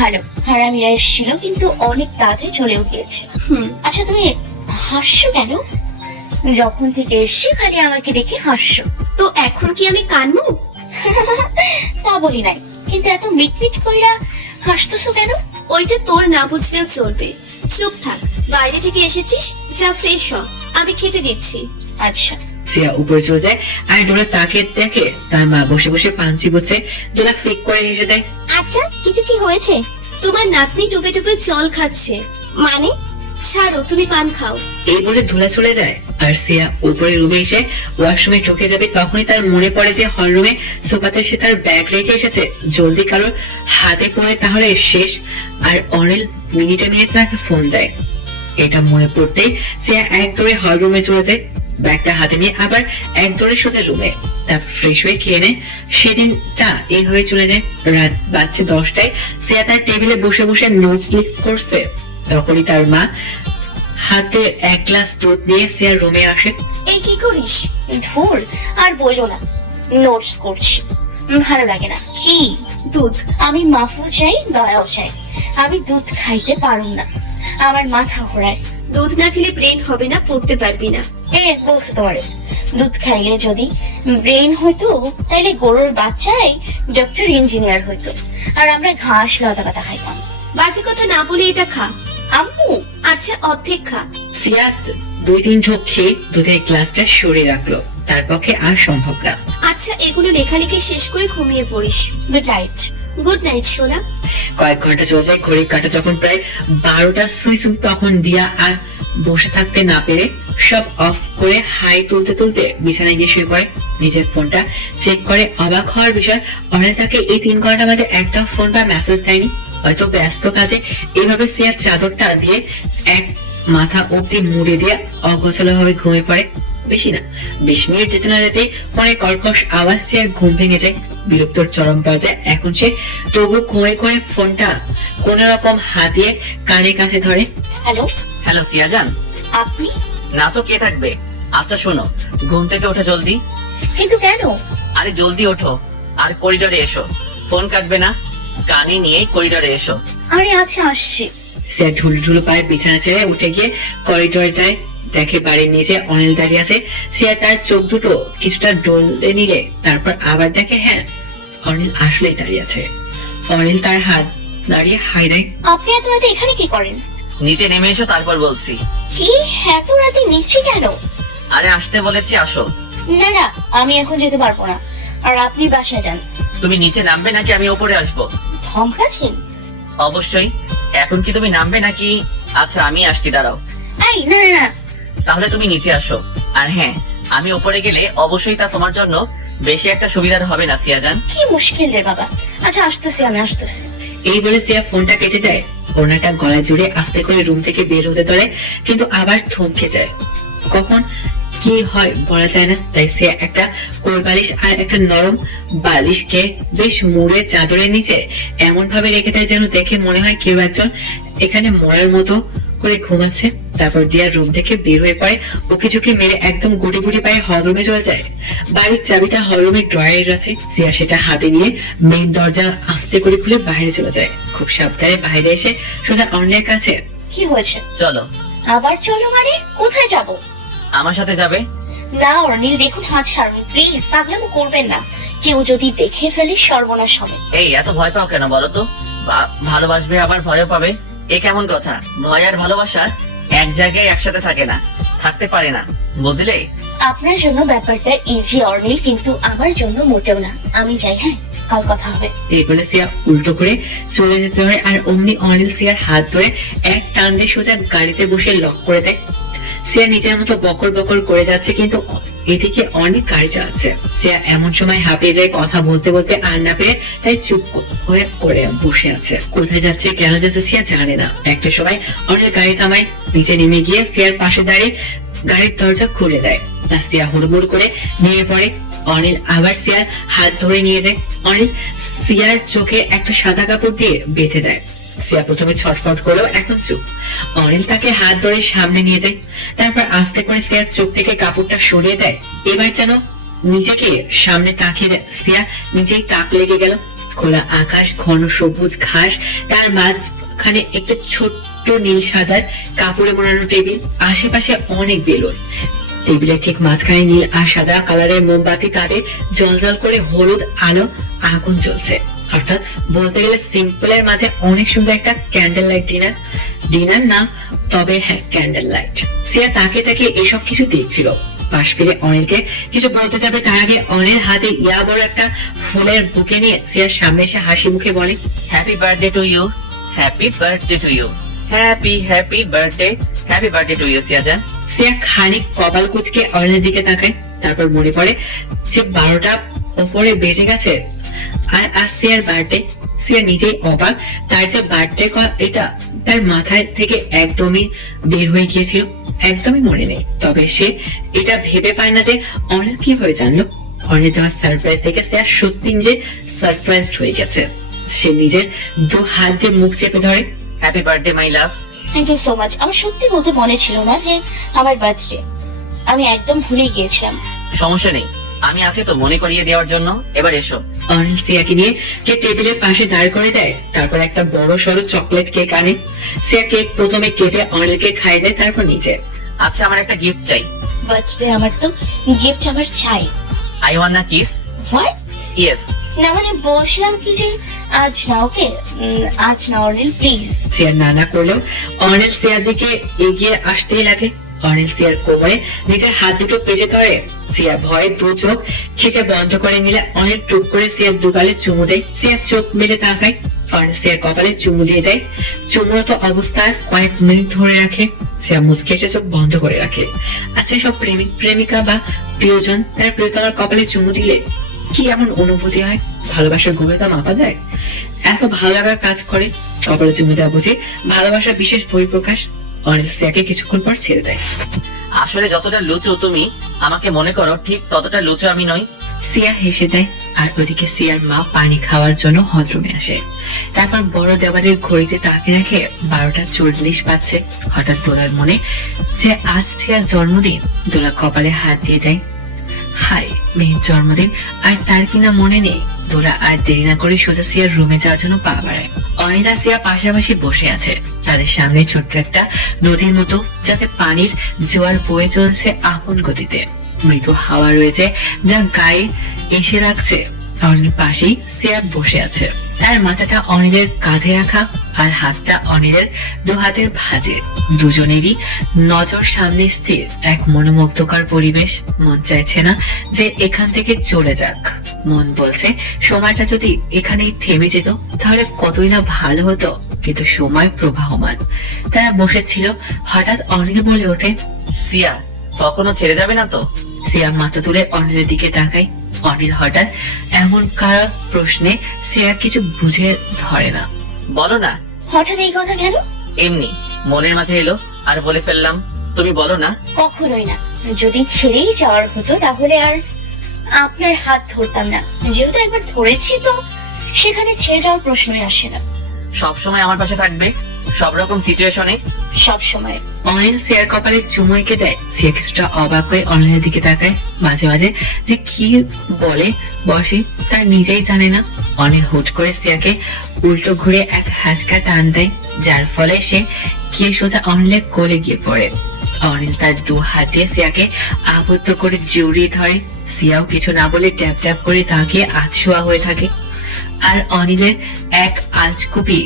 ভালো। হারামিরা এসেছিল কিন্তু অনেক তাড়াতাড়ি চলেও গিয়েছে। আচ্ছা তুমি হাসছো কেন? যখন থেকে এসছি খালি আমাকে দেখে হাসছো। তো এখন কি আমি কানমু? তা বলি নাই, কিন্তু এত মিটমিট কইরা হাসতেছো কেন? ওইটা তোর না বুঝলেও চলবে। চুপ থাক, বাইরে থেকে এসেছিস, যা ফ্রেশ হ, আমি খেতে দিচ্ছি। আচ্ছা। সিয়া উপরে চলে যায় আর ডোলা তাকে দেখে তার মা বসে বসে পান চিবোচ্ছে। ডোলা ফিক করে হেসে দেয়। আচ্ছা, কিছু কি হয়েছে? তোমার নাতনি ডুবে ডুবে জল খাচ্ছে। মানে? ছাড়ো, তুমি পান খাও। এই বলে ধুলা চলে যায় আর সিয়া উপরে রুমে এসে ওয়াশরুমে ঢুকে যাবে। তখনই তার মনে পড়ে যে হল রুমে সোফাতে সে তার ব্যাগ রেখে এসেছে। জলদি কারো হাতে পড়ে তাহলে শেষ। আর অনিল মিনিটে মিনিটে তাকে ফোন দেয়। এটা মনে পড়তেই সিয়া এক দৌড়ে হল রুমে চলে যায়, ব্যাগটা হাতে নিয়ে আবার এক দৌড়ে সোজা রুমে। তারপর ফ্রেশ হয়ে খেয়ে নেয়। সেদিনটা এইভাবে চলে যায়। রাত বাজছে 10টায়। সিয়া তার টেবিলে বসে বসে নোটস লিখ করছে। তখনই তার মা হাতে এক গ্লাস দুধ নিয়ে সিয়ার রুমে আসে। এই কি করিস? ধুর, আর বইলো না, নোটস করছি। ভালো লাগে না। কি? দুধ। আমি মাফও চাই, দয়াও চাই। আমি দুধ খাইতে পারুম না, আমার মাথা ঘোরায়। দুধ না খেলে ব্রেন হবে না, পড়তে পারবি না। বলছো তোমারে, দুধ খাইলে যদি ব্রেন হইতো তাইলে গরুর বাচ্চারাই ডক্টর ইঞ্জিনিয়ার হইতো, আর আমরা ঘাস লতা পাতা খাইতাম। বাজে কথা না বলে এটা খা। আম্মু। আচ্ছা, অর্ধেক খা। সিয়া 2-3 ঢোক খেয়ে দুধের গ্লাসটা সরিয়ে রাখলো। তার পক্ষে আর সম্ভব না। আচ্ছা, এগুলো লেখালেখি শেষ করে ঘুমিয়ে পড়িস। Good night. গুড নাইট সোনা। কয়েক ঘন্টা চলে যায়। ঘড়ির কাঁটা যখন প্রায় 12টা সুইচ, তখন দিয়া আর বসে থাকতে না পেরে সব অফ করে হাই তুলতে তুলতে বিছানায় গিয়ে শুয়ে পড়ে। নিজের ফোনটা চেক করে অবাক হওয়ার বিষয়, অনেক তাকে এই 3 ঘন্টা মাঝে একটা ফোন বা মেসেজ দেয়নি। হয়তো ব্যস্ত কাজে। এইভাবে সিয়ার চাদরটা দিয়ে এক মাথা অব্দি মুড়ে দিয়ে অগোছালো ভাবে ঘুমিয়ে পড়ে। বেশি না, 20 মিনিট যেতে না যেতে ফোনে কর্কশ আওয়াজ সিয়ার ঘুম ভেঙে যায়। বিরক্তর চরম পর্যায়ে এখন সে তবু ঘুমিয়ে ঘুমিয়ে ফোনটা কোন রকম হাত দিয়ে কানের কাছে ধরে। হ্যালো। হ্যালো সিয়াজান। আপনি? না তো কে থাকবে। আচ্ছা শোনো, ঘুম থেকে ওঠো জলদি। কিন্তু কেন? আরে জলদি ওঠো আর করিডোরে এসো। ফোন কাটবে না, কানে নিয়ে করিডোরে এসো। আরে আচ্ছা, আসছি। সিয়া ঢুল ঢুল পায়ে বিছানা ছেড়ে উঠে গিয়ে করিডোরটায় দেখে বাড়ির নিচে অনিল দাঁড়িয়ে আছে। সিয়া তার চোখ দুটো কিছুটা ডলে নিলে তারপর আবার দেখে হ্যাঁ, অনিল আসলেই দাঁড়িয়ে আছে। অনিল তার হাত দাঁড়িয়ে হাই দেয়। আপনি এত রাতে এখানে কি করেন? নিচে নেমে এসো, তারপর বলছি। কি এত রাতে নিচে কেন? আরে আসতে বলেছি, আসো। না না, আমি এখন যেতে পারবো না, আর আপনি বাসায় যান। তুমি নিচে নামবে নাকি আমি ওপরে আসবো? ধমকাছেন? অবশ্যই। এখন কি তুমি নামবে নাকি? আচ্ছা আমি আসছি, দাঁড়াও। এই না না না। তাহলে তুমি নিচে আসো। আর হ্যাঁ, আমি উপরে গেলে অবশ্যই তা তোমার জন্য বেশি একটা সুবিধার হবে না সিয়াজান। কি মুশকিল রে বাবা। আচ্ছা আসতেছি, আমি আসতেছি। এই বলে সিয়া ফোনটা কেটে দেয়। ওনাটা গলায় জুড়ে আস্তে করে রুম থেকে বের হতে ধরে, কিন্তু আবার থমকে যায়। কখন কি হয় বলা যায় না। তাই সিয়া একটা কোল বালিশ আর একটা নরম বালিশকে বেশ মুড়ে চাদরের নিচে এমন ভাবে রেখে দেয় যেন দেখে মনে হয় কেউ একজন এখানে মরার মতো করে ঘুমাচ্ছে। তারপর দিয়া রুম থেকে বের হয়ে পড়ে। ওকে ঝুঁকে মেরে একদম গুটি গুটি পায়ে হলরুমে চলে যায়। বাড়ির চাবিটা হলরুমের ড্রয়ারে আছে। সিয়া সেটা হাতে নিয়ে মেইন দরজা আস্তে করে খুলে বাইরে চলে যায়। খুব সাবধানে বাইরে এসে সোজা অন্যের কাছে। কি হয়েছে? চলো। আবার চলো মানে? কোথায় যাব? আমার সাথে যাবে? না অর্নিল, দেখুন হাত ছাড়ুন প্লিজ, পাগলামো করবেন না। কেউ যদি দেখে ফেলে সর্বনাশ হবে। এই এত ভয় পাও কেন বলো তো? ভালোবাসবে আবার ভয় পাবে, এ কেমন কথা? ভয় আর ভালোবাসা এক জায়গায় একসাথে থাকে না, থাকতে পারে না, বুঝলে? আপনার জন্য ব্যাপারটা ইজি অর্নিল, কিন্তু আমার জন্য মোটেও না। আমি যাই, হ্যাঁ, কাল কথা হবে। এই বলে সিয়া উল্টো করে চলে যেতে হয়। আর অমনি অনিল সিয়ার হাত ধরে এক টান দিয়ে সোজা গাড়িতে বসে লক করে দেয়। সিয়া নিজের মতো বকর বকর করে যাচ্ছে, কিন্তু এদিকে অনেক গাড়ি চালাচ্ছে। সিয়া এমন সময় হাঁপিয়ে যায়, কথা বলতে বলতে আর না পেরে তাই চুপ হয়ে পড়ে বসে আছে। কোথায় যাচ্ছে, কেন যাচ্ছে সিয়া জানে না। একটা সময় অনেক গাড়ি থামায়। নিচে নেমে গিয়ে সিয়ার পাশে দাঁড়িয়ে গাড়ির দরজা খুলে দেয়। সিয়া হুড়মুড় করে নেমে পড়ে। অনিল আবার সিয়ার হাত ধরে নিয়ে যায়। অনিল সিয়ার চোখে একটা সাদা কাপড় দিয়ে বেঁধে দেয়। সিয়া প্রথমে ছটফট করলেও এখন চুপ। অনিল তাকে হাত ধরে সামনে নিয়ে যায়। তারপর আস্তে করে সিয়ার চোখ থেকে কাপড়টা সরিয়ে দেয়। এবার যেন নিজেকে সামনে তাকিয়ে সিয়া নিজেই তাক লেগে গেল। খোলা আকাশ, ঘন সবুজ ঘাস, তার মাঝখানে একটা ছোট্ট নীল সাদার কাপড়ে মোড়ানো টেবিল, আশেপাশে অনেক বেলুন। টেবিলের ঠিক মাঝখানে নীল আর সাদা কালারের মোমবাতি, তাদের জলজল করে হলুদ আলো আগুন জ্বলছে। অর্থাৎ বলতে গেলে সিম্পলের মাঝে অনেক সুন্দর একটা ক্যান্ডেল লাইট ডিনার না, তবে হ্যাঁ ক্যান্ডেল লাইট। সিয়া তাকে তাকে এসব কিছু দেখছিল। পাশ ফিরে অনিলকে কিছু বলতে যাবে তার আগে অনিল হাতে ইয়া বড় একটা ফুলের বুকে নিয়ে সিয়ার সামনে এসে হাসি মুখে বলে, happy birthday to you, happy birthday to you, happy birthday to you সিয়াজান। সিয়া খানিক কপাল কুচকে অনিলের দিকে তাকায়। তারপর মনে পড়ে যে 12টা উপরে বেজে গেছে আর আজ সিয়ার বার্থডে। সিয়া নিজেই অবাক, তার যে বার্থডে এটা তার মাথায় থেকে একদমই বের হয়ে গিয়েছিল, একদমই মনে নেই। তবে সে এটা ভেবে পায় না যে অনিল কিভাবে জানলো। অনিল দেওয়ার সারপ্রাইজ দেখে সিয়া সত্যি নিজে সারপ্রাইজড হয়ে গেছে। সে নিজের 2 হাত দিয়ে মুখ চেপে ধরে। Happy birthday my love. Thank you so much. আমার সত্যি বলতে মনে ছিল না যে আমার বার্থডে, আমি একদম ভুলে গিয়েছিলাম। সমস্যা নেই, আমি আছি তো মনে করিয়ে দেওয়ার জন্য। এবার এসো। অনিল সিয়াকে নিয়ে টেবিলের পাশে দাঁড় করে দেয়। তারপর একটা বড় সড়ো চকলেট কেক আনে। সিয়া কেক প্রথমে কেটে অনিলকে খাইয়ে দেয়, তারপর নিজে। আচ্ছা, আমার একটা গিফট চাই। বার্থডে আমার তো গিফট আমার চাই। আই ওয়ান্ট না কিস। হোয়াট? ইয়েস। না মানে বলছিলাম কি যে আজ না, ওকে আজ না অনিল প্লিজ। সিয়ার নানা করলেও অনিল সিয়ার দিকে এগিয়ে আসতেই লাগে। অনিল সিয়ার কোমরে নিজের হাত দুটো পেঁচে ধরে। সিয়া ভয়ে 2 চোখ খিচে বন্ধ করে নিলে অনিল টুক করে সিয়ার দুগালে চুমু দেয়। সিয়ার চোখ মেলে তাকায়। অনিল সিয়ার কপালে চুমু দিয়ে দেয়। চুমুরত অবস্থায় কয়েক মিনিট ধরে রাখে। সিয়া মুচকে এসে চোখ বন্ধ করে রাখে। আচ্ছা, সব প্রেমিক প্রেমিকা বা প্রিয়জন তার প্রিয়তমার কপালে চুমু দিলে কি এমন অনুভূতি হয়? ভালোবাসার গভীরতা মাপা যায়? এত ভালো লাগার কাজ করে? কপালে চুমু দেওয়া বুঝি ভালোবাসার বিশেষ বহিঃপ্রকাশ? অনিল সিয়াকে কিছুক্ষণ পর ছেড়ে দেয়। আসলে যতটা লুচু তুমি আমাকে মনে করো, ঠিক ততটা লুচু আমি নই। সিয়া হেসে দেয়। আর ওদিকে সিয়ার মা পানি খাওয়ার জন্য হলরুমে আসে। তারপর বড় দেওয়ালের ঘড়িতে তাকে রাখে 12:40 বাজছে। হঠাৎ দোলার মনে যে আজ সিয়ার জন্মদিন। দোলা কপালে হাত দিয়ে দেয়। হাই, মেয়ের জন্মদিন আর তার কিনা মনে নেই। দোলা আর দেরি না করে সোজা সিয়ার রুমে যাওয়ার জন্য পা বাড়ায়। অনিল আর সিয়া পাশাপাশি বসে আছে। তাদের সামনে ছোট্ট একটা নদীর মতো, যাতে পানির জোয়ার বয়ে চলছে আপন গতিতে। মৃদু হাওয়া রয়েছে যা গায়ে এসে রাখছে। অনিল পাশেই সিয়া বসে আছে। তার মাথাটা অনিলের কাঁধে রাখা আর হাতটা অনিলের 2 হাতের ভাঁজে। দুজনেরই নজর সামনে স্থির। এক মনোমুগ্ধকর পরিবেশ। মন চাইছে না যে এখান থেকে চলে যাক। মন বলছে সময়টা যদি এখানেই থেমে যেত তাহলে কতই না ভালো হতো। কিন্তু সময় প্রবাহমান। তারা বসেছিল। হঠাৎ অনিল বলে ওঠে, সিয়া, কখনো ছেড়ে যাবে না তো? সিয়া মাথা তুলে অনিলের দিকে তাকায়। অনিল হঠাৎ এমন কারা প্রশ্নে সিয়া কিছু বুঝে ধরে না। বলো না। হঠাৎ এই কথা কেন? এমনি মনের মাঝে এলো আর বলে ফেললাম। তুমি বলো না। কখনোই না। যদি ছেড়েই যাওয়ার হতো তাহলে আর আপনার হাত ধরতাম না। যেহেতু একবার ধরেছি তো সেখানে ছেড়ে যাওয়ার প্রশ্নই আসে না। সবসময় আমার পাশে থাকবে সব রকম সিচুয়েশনে। সব সময়। অনিল সিয়ার কপালে চুমু এঁকে দেয়। সিয়া কিছুটা অবাক হয়ে অনিলের দিকে তাকায়। মাঝে মাঝে যে কি বলে বসে তা নিজেই জানে না। অনিল হুট করে সিয়াকে উল্টো ঘুরে এক হ্যাঁচকা টান দেয়, যার ফলে সে গিয়ে সোজা অনিলের কোলে গিয়ে পড়ে। অনিল তার 2 হাত দিয়ে সিয়াকে আবদ্ধ করে জড়িয়ে ধরে। সিয়াও কিছু না বলে ট্যাপ ট্যাপ করে তাকে আধশোয়া হয়ে থাকে। আর অনিলের এক আজগুবি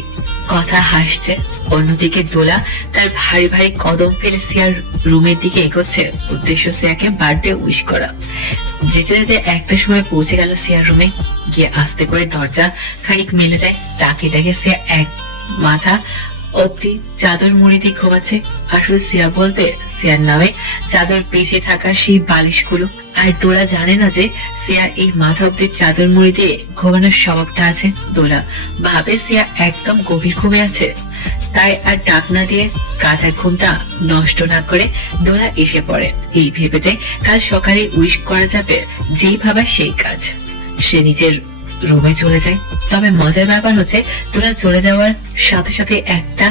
কথা হাসছে। অন্যদিকে দোলা তার ভারী ভারী কদম ফেলে সিয়ার রুমের দিকে এগোচ্ছে। উদ্দেশ্য সিয়াকে বার্থডে উইশ করা। যেতে যেতে একটা সময় পৌঁছে গেল সিয়ার রুমে। গিয়ে আস্তে করে দরজা খানিক মেলে দেয়। তাকে দেখে সিয়া এক মাথা অব্দি চাদর মুড়ি দিয়ে ঘুমাচ্ছে। আসলে সিয়া বলতে সিয়ার নামে চাদর পেঁচে থাকা সেই বালিশগুলো। আর দোলা জানে না যে সিয়া এই মাথা অব্দি চাদর মুড়ি দিয়ে ঘুমানোর স্বভাবটা আছে। দোলা ভাবে সিয়া একদম গভীর ঘুমে আছে, তাই আর ডাক না দিয়ে কাঁচা ঘুমটা নষ্ট না করে দোলা এসে পড়ে। এই ভেবে যে কাল সকালে উইশ করা যাবে, যেই ভাবা সেই কাজ। সে নিজের রুমে চলে যায়। তবে মজার ব্যাপার হচ্ছে তোরা চলে যাওয়ার সাথে সাথে একটা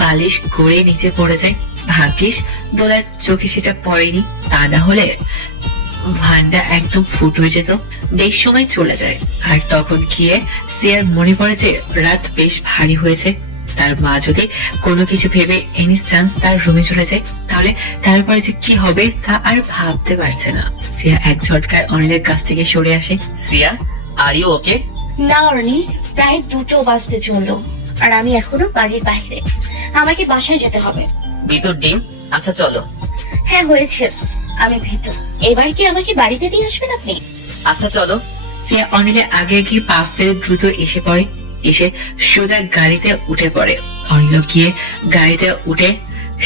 বালিশ গড়ে নিচে পড়ে যায়। ভাগ্যিস দোলার চোখে সেটা পড়েনি, তা না হলে ভান্ডা একদম ফুট হয়ে যেত। বেশ সময় চলে যায়। আর তখন গিয়ে সিয়ার মনে পড়ে যে রাত বেশ ভারী হয়েছে। তার মা যদি কোনো কিছু ভেবে এনি চান্স তার রুমে চলে যায়, তাহলে তারপরে যে কি হবে তা আর ভাবতে পারছে না। সিয়া এক ঝটকায় অনিলের কাছ থেকে সরে আসে। সিয়া, আর ইউ ওকে? না অর্নি, প্রায় 2টো বাজতে চললো আর আমি এখনো বাড়ির বাইরে। আমাকে বাসায় যেতে হবে। ভিতর ডিম। আচ্ছা চলো। হ্যাঁ হয়েছে, আমি ভিতর। এবার কি আমাকে বাড়িতে দিয়ে আসবেন আপনি? আচ্ছা চলো। সিয়া অনিলের আগে গিয়ে পা ফেলে দ্রুত এসে পড়ে। এসে সোজা গাড়িতে উঠে পড়ে। অনিল গিয়ে গাড়িতে উঠে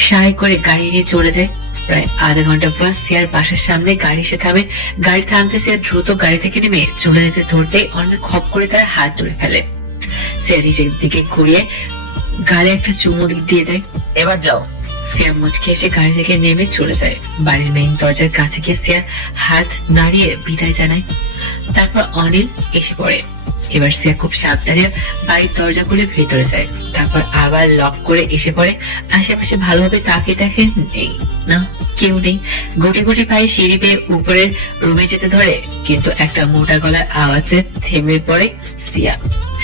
সাই করে গাড়ি নিয়ে চলে যায়। প্রায় আধা ঘন্টা পর সিয়ার বাসার সামনে গাড়ি এসে থামে। গাড়ি থামতে সিয়া দ্রুত গাড়ি থেকে নেমে চলে যেতে ধরতে অনিল খপ করে তার হাত ধরে ফেলে। সিয়া নিজের দিকে ঘুরিয়ে গালে একটা চুমু দিয়ে দেয়। এবার যাও। সিয়া মুচকে এসে গাড়ি থেকে নেমে চলে যায়। বাড়ির মেইন দরজার কাছে গিয়ে সিয়ার হাত নাড়িয়ে বিদায় জানায়। তারপর অনিল এসে পড়ে। এবার সিয়া খুব সাবধানে বাড়ির দরজা খুলে ভেতরে যায়। তারপর আবার লক করে এসে পড়ে। আশেপাশে ভালোভাবে তাকিয়ে দেখে নেই, না কেউ নেই। গুটি গুটি পায়ে সিঁড়ি বেয়ে উপরের রুমে যেতে ধরে, কিন্তু একটা মোটা গলার আওয়াজে থেমে পড়ে সিয়া।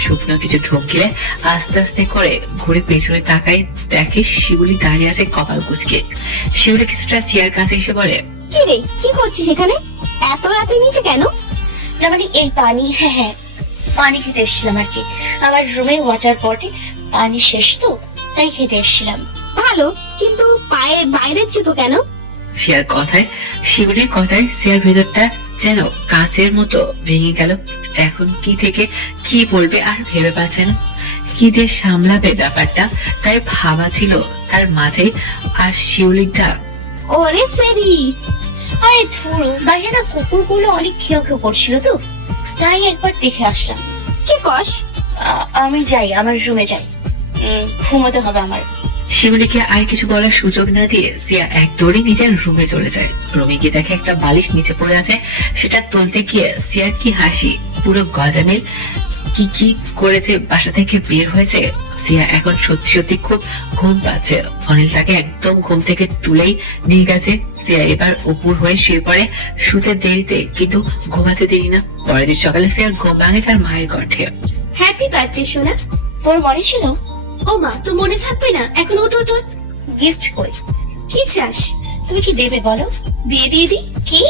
শুকনো কিছু ঢোকিলে আস্তে আস্তে করে ঘুরে পেছনে তাকাই, দেখে শিউলি দাঁড়িয়ে আছে কপাল কুচকে। শিউলি কিছুটা সিয়ার কাছে এসে বলে, কি রে, কি করছিস এখানে এত রাতে নিচে কেন? না মানে এই পানি, হ্যাঁ হ্যাঁ পানি খেতে এসেছিলাম আর কি। আমার রুমে ওয়াটার পটে পানি শেষ তো, তাই খেতে এসেছিলাম। ভালো, কিন্তু পায়ে বাইরের জুতো কেন? সিয়ার কথায় শিউলির কথায় সিয়ার ভেতরটা যেন কাচের মতো ভেঙে গেল। এখন কি থেকে কি বলবে আর ভেবে পাচ্ছে না। কি দিয়ে সামলাবে ব্যাপারটা, তাই ভাবা ছিল তার মাঝে। আর শিউলির ডাক, ওরে সেরি। আরে ধুরো, বাইরে না কুকুরগুলো অনেক খেউ খেউ করছিল তো, তাই একবার দেখে আসলাম। কি কস? আমি যাই, আমার রুমে যাই, ঘুমোতে হবে আমার। শিউলিকে আর কিছু বলার সুযোগ না দিয়ে সিয়া এক দৌড়ে নিজের রুমে চলে যায়। রুমে গিয়ে দেখে একটা বালিশ নিচে পড়ে আছে। সেটা তুলতে গিয়ে সিয়ার কি হাসি, পুরো গজামিল কি কি করেছে বাসা থেকে বের হয়েছে। সিয়া এখন সত্যি সত্যি খুব ঘুম পাচ্ছে। অনিল তাকে একদম ঘুম থেকে তুলেই নিয়ে গেছে। সিয়া এবার উপর হয়ে শুয়ে পড়ে। শুতে দেরিতে কিন্তু ঘুমাতে দেরি না। পরের দিন সকালে সিয়ার ঘুম ভাঙে তার মায়ের কণ্ঠে। হ্যাপি বার্থডে সোনা। তোর মনে ছিল? ও মা, তো মনে থাকবে না? এখন ওঠ ওঠ ওঠ। গিফট কই? কি চাস? তুমি কি দেবে বলো? বিয়ে দিয়ে দি। কি?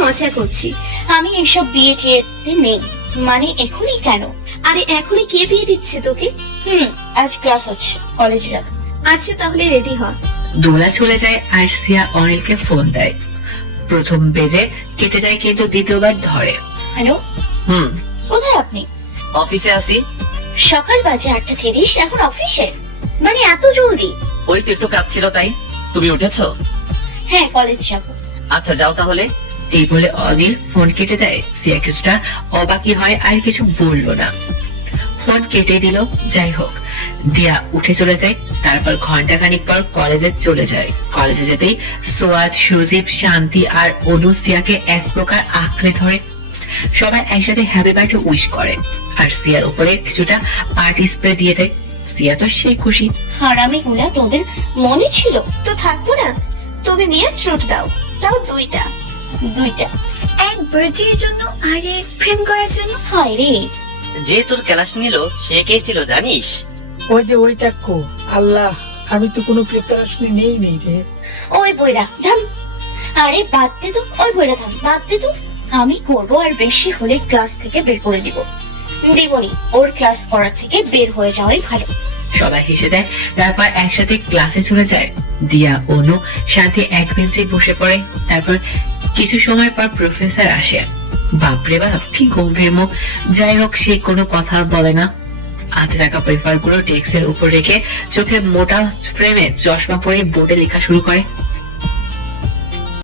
মজা করছি। আমি এসব বিয়ে টিয়েতে নেই। মানে এখনই কেন? আরে এখনই কে বিয়ে দিচ্ছে তোকে? আজ ক্লাস আছে, কলেজে যাবো। আচ্ছা তাহলে রেডি হ। দোলা চলে যায় আর সিয়া অনিলকে ফোন দেয়। প্রথম বেজে কেটে যায় কিন্তু দ্বিতীয়বার ধরে। হ্যালো, হুম, কোথায় আপনি? অফিসে আছি। সকাল বাজে 8:30, এখন অফিসে? মানে এত জলদি? ওই তো একটু কাজ ছিল তাই। তুমি উঠেছো? হ্যাঁ, কলেজ যাবো। আচ্ছা যাও তাহলে। এই বলে অনিল ফোন কেটে দেয়। সিয়া কিছুটা অবাকি হয় আর কিছু বললো না, ফোন কেটে দিল। যাই হোক, দিয়া উঠে চলে যায়। তারপর ঘন্টাখানিক পর কলেজে চলে যায়। কলেজে যেতেই সোয়াদ, সুজিব, শান্তি আর অনু সিয়াকে এক প্রকার আঁকড়ে ধরে। সবাই একসাথে হ্যাপি বার্থডে উইশ করে আর সিয়ার উপরে কিছুটা পার্টি স্প্রে দিয়ে দেয়। সিয়া তো সেই খুশি। হারামি গুলা তোদের মনে ছিল? তো থাকবো না? তবে মিয়া ট্রুট দাও, তাও 2টা। 2টা? এক বার্থডের জন্য আর এক প্রেম করার জন্য। হায় রে, যে তোর ক্লাস নিল সে কে ছিল জানিস? ওই যে ওইটা কো আল্লাহ, আমি তো কোনো প্রিপারেশন নেই রে। ওই বইরা থাম। আরে বাদ দে তো, ওই বইরা থাম, বাদ দে তো। আমি করবো, আর বেশি হলে ক্লাস থেকে বের করে দিবনি। ওর ক্লাস করার থেকে বের হয়ে যাওয়াই ভালো। সবাই হেসে দেয়। তারপর একসাথে ক্লাসে চলে যায়। দিয়া, অনু, শান্তি এক বেঞ্চে বসে পড়ে। তারপর কিছু সময় পর প্রফেসর আসে। বাপরে বাপ, কি গম্ভীর মুখ। যাই হোক, সে কোনো কথা বলে না। হাতে থাকা পেপার গুলো ডেস্কের উপর রেখে চোখে মোটা ফ্রেমে চশমা পরে বোর্ডে লেখা শুরু করে।